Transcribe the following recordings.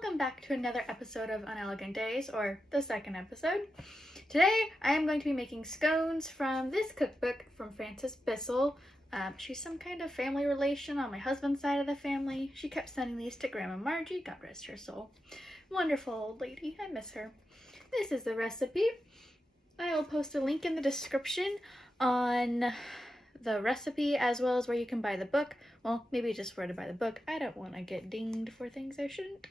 welcome back to another episode of Unelegant Days, or the second episode. Today I am going to be making scones from this cookbook from Frances Bissell. She's some kind of family relation on my husband's side of the family. She kept sending these to Grandma Margie, God rest her soul. Wonderful old lady, I miss her. This is the recipe. I will post a link in the description on the recipe as well as where you can buy the book. Well, maybe just where to buy the book. I don't want to get dinged for things I shouldn't.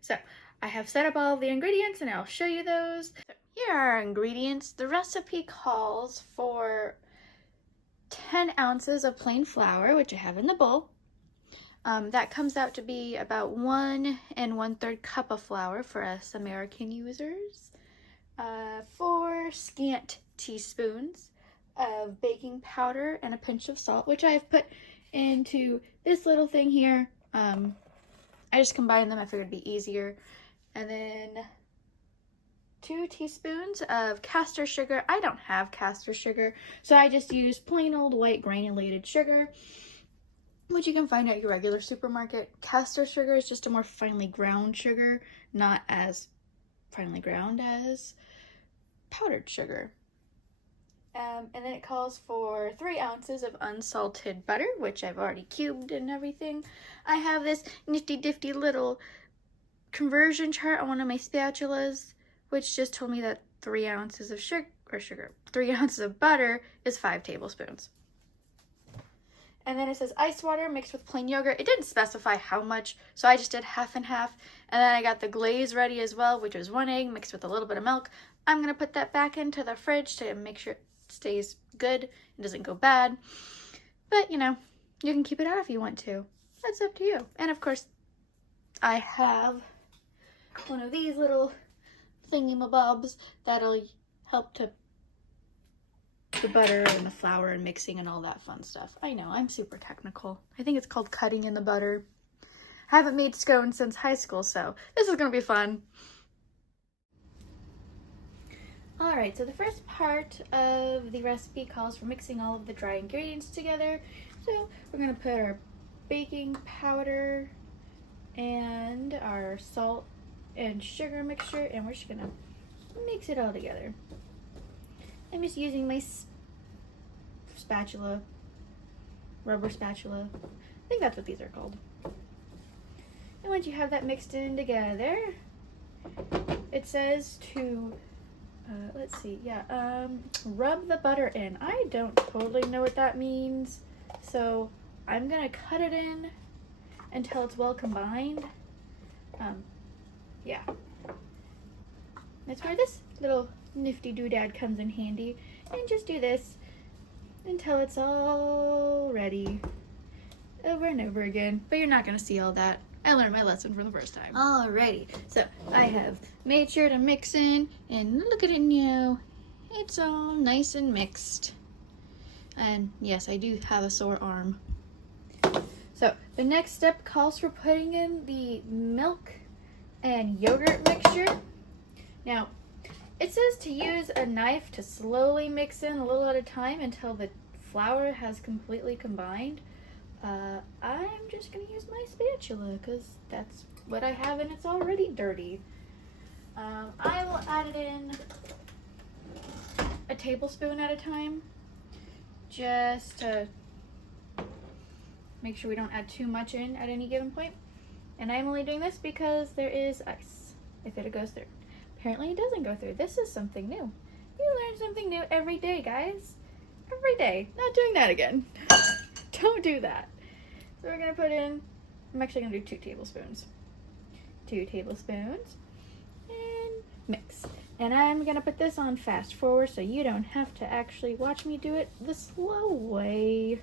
So I have set up all of the ingredients and I'll show you those. So here are our ingredients. The recipe calls for 10 ounces of plain flour, which I have in the bowl. That comes out to be about 1 1/3 cup of flour for us American users. 4 scant teaspoons of baking powder and a pinch of salt, which I have put into this little thing here. I just combined them. I figured it'd be easier. And then 2 teaspoons of castor sugar. I don't have castor sugar, so I just use plain old white granulated sugar, which you can find at your regular supermarket. Castor sugar is just a more finely ground sugar, not as finely ground as powdered sugar. And then it calls for 3 ounces of unsalted butter, which I've already cubed and everything. I have this nifty-difty little conversion chart on one of my spatulas, which just told me that 3 ounces of 3 ounces of butter is 5 tablespoons. And then it says ice water mixed with plain yogurt. It didn't specify how much, so I just did half and half. And then I got the glaze ready as well, which was 1 egg mixed with a little bit of milk. I'm going to put that back into the fridge to make sure it stays good and doesn't go bad. But, you know, you can keep it out if you want to. That's up to you. And of course, I have one of these little thingy-mabobs that'll help to the butter and the flour and mixing and all that fun stuff. I know, I'm super technical. I think it's called cutting in the butter. I haven't made scones since high school, so this is going to be fun. Alright, so the first part of the recipe calls for mixing all of the dry ingredients together. So we're going to put our baking powder and our salt and sugar mixture, and we're just going to mix it all together. I'm just using my spatula, rubber spatula. I think that's what these are called. And once you have that mixed in together, it says to rub the butter in. I don't totally know what that means, so I'm gonna cut it in until it's well combined. Yeah. That's where this little nifty doodad comes in handy. And just do this until it's all ready. Over and over again. But you're not gonna see all that. I learned my lesson for the first time. Alrighty, so I have made sure to mix in, and look at it now. It's all nice and mixed. And yes, I do have a sore arm. So the next step calls for putting in the milk and yogurt mixture. Now, it says to use a knife to slowly mix in a little at a time until the flour has completely combined. I'm just going to use my spatula because that's what I have and it's already dirty. I will add it in a tablespoon at a time just to make sure we don't add too much in at any given point. And I'm only doing this because there is ice if it goes through. Apparently it doesn't go through. This is something new. You learn something new every day, guys. Every day. Not doing that again. Don't do that. So we're going to put in, I'm actually going to do 2 tablespoons. 2 tablespoons. And mix. And I'm going to put this on fast forward so you don't have to actually watch me do it the slow way.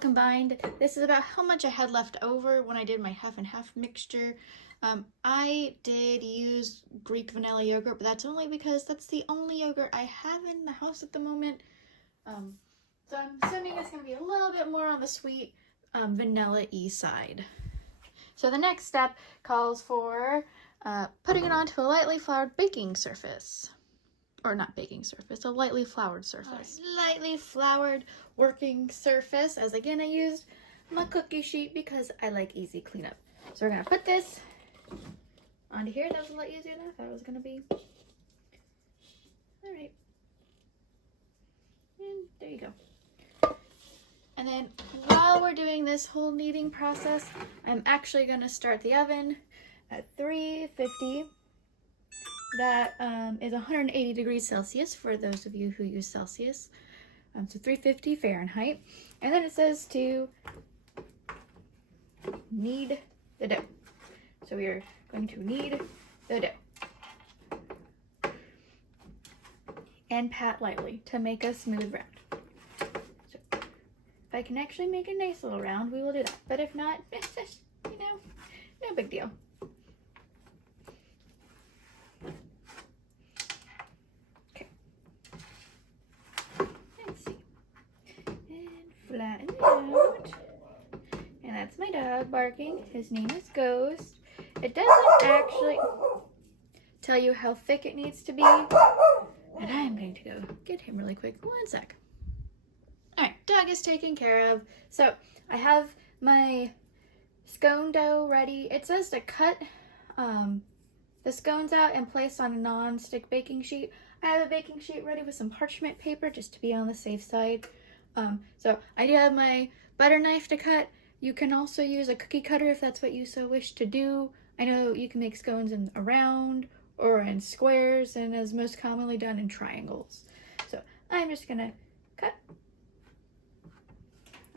Combined, this is about how much I had left over when I did my half and half mixture. I did use Greek vanilla yogurt, but that's only because that's the only yogurt I have in the house at the moment. So I'm assuming it's going to be a little bit more on the sweet vanilla-y side. So the next step calls for putting it onto a lightly floured baking surface. Or not baking surface, a lightly floured surface. Right. Lightly floured working surface, as again I used my cookie sheet because I like easy cleanup. So we're going to put this onto here. That was a lot easier than I thought it was going to be. All right. And there you go. And then while we're doing this whole kneading process, I'm actually going to start the oven at 350. That is 180 degrees Celsius for those of you who use Celsius. So 350 Fahrenheit. And then it says to knead the dough. So we are going to knead the dough. And pat lightly to make a smooth round. So if I can actually make a nice little round, we will do that. But if not, you know, no big deal. Flatten it out. And that's my dog barking. His name is Ghost. It doesn't actually tell you how thick it needs to be. And I'm going to go get him really quick. 1 sec. Alright, dog is taken care of. So I have my scone dough ready. It says to cut the scones out and place on a non-stick baking sheet. I have a baking sheet ready with some parchment paper just to be on the safe side. So I do have my butter knife to cut. You can also use a cookie cutter if that's what you so wish to do. I know you can make scones in a round or in squares, and is most commonly done in triangles. So I'm just gonna cut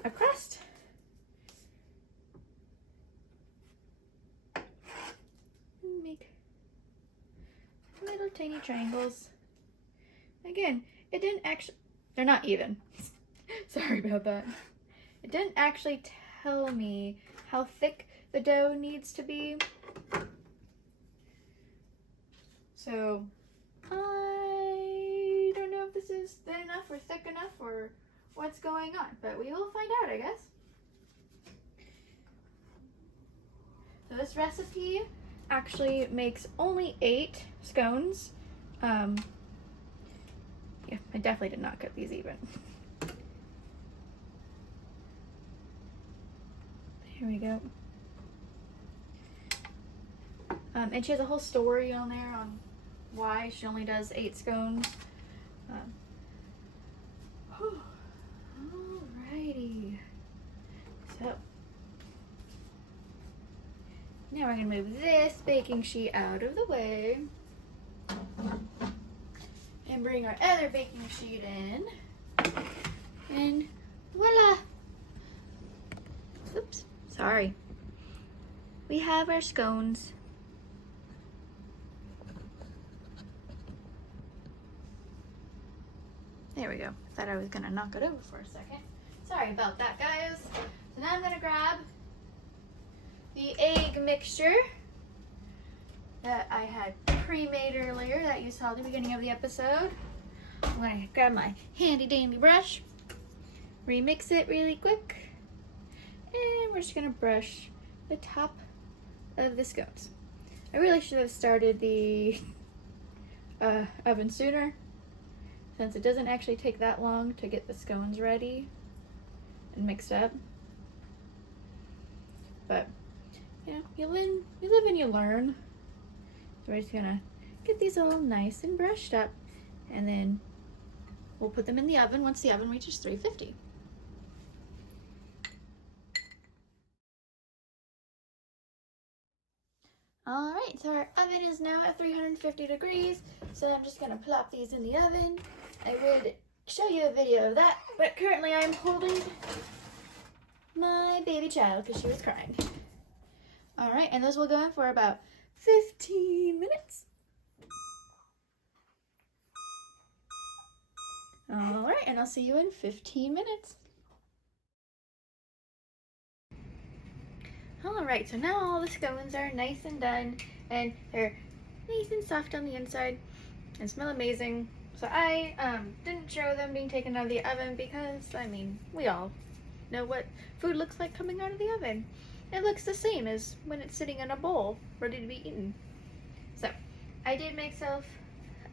a crust. Make little tiny triangles. Again, it didn't actually, they're not even. Sorry about that. It didn't actually tell me how thick the dough needs to be. So I don't know if this is thin enough or thick enough or what's going on, but we will find out, I guess. So this recipe actually makes only 8 scones. Yeah, I definitely did not cut these even. Here we go. And she has a whole story on there on why she only does 8 scones. Alrighty. So now we're gonna move this baking sheet out of the way and bring our other baking sheet in. And voila! Oops. Sorry. We have our scones. There we go. Thought I was gonna knock it over for a second. Sorry about that, guys. So now I'm gonna grab the egg mixture that I had pre-made earlier that you saw at the beginning of the episode. I'm gonna grab my handy dandy brush, remix it really quick. And we're just gonna brush the top of the scones. I really should have started the oven sooner, since it doesn't actually take that long to get the scones ready and mixed up. But you know, you live and you learn. So we're just gonna get these all nice and brushed up, and then we'll put them in the oven once the oven reaches 350. Alright, so our oven is now at 350 degrees, so I'm just going to plop these in the oven. I would show you a video of that, but currently I'm holding my baby child because she was crying. Alright, and those will go in for about 15 minutes. Alright, and I'll see you in 15 minutes. Alright, so now all the scones are nice and done, and they're nice and soft on the inside and smell amazing. So I didn't show them being taken out of the oven because, I mean, we all know what food looks like coming out of the oven. It looks the same as when it's sitting in a bowl, ready to be eaten. So I did make myself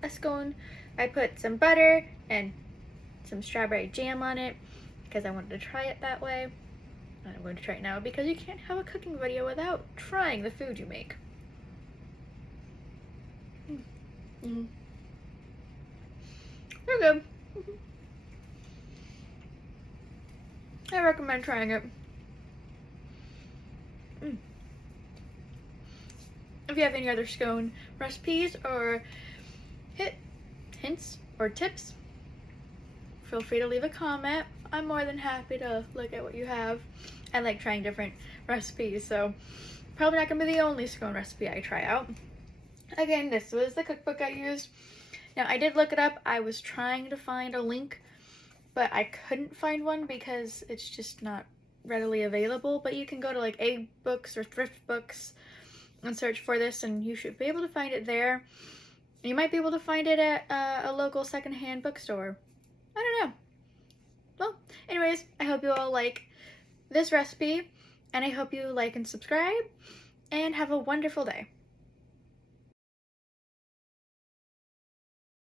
a scone. I put some butter and some strawberry jam on it because I wanted to try it that way. And I'm going to try it now because you can't have a cooking video without trying the food you make. They're good. I recommend trying it. If you have any other scone recipes or hints or tips, feel free to leave a comment. I'm more than happy to look at what you have. I like trying different recipes, so probably not gonna be the only scone recipe I try out. Again, this was the cookbook I used. Now, I did look it up. I was trying to find a link, but I couldn't find one because it's just not readily available. But you can go to like Egg Books or Thrift Books and search for this, and you should be able to find it there. You might be able to find it at a local secondhand bookstore. I don't know. Well, anyways, I hope you all like this recipe, and I hope you like and subscribe, and have a wonderful day.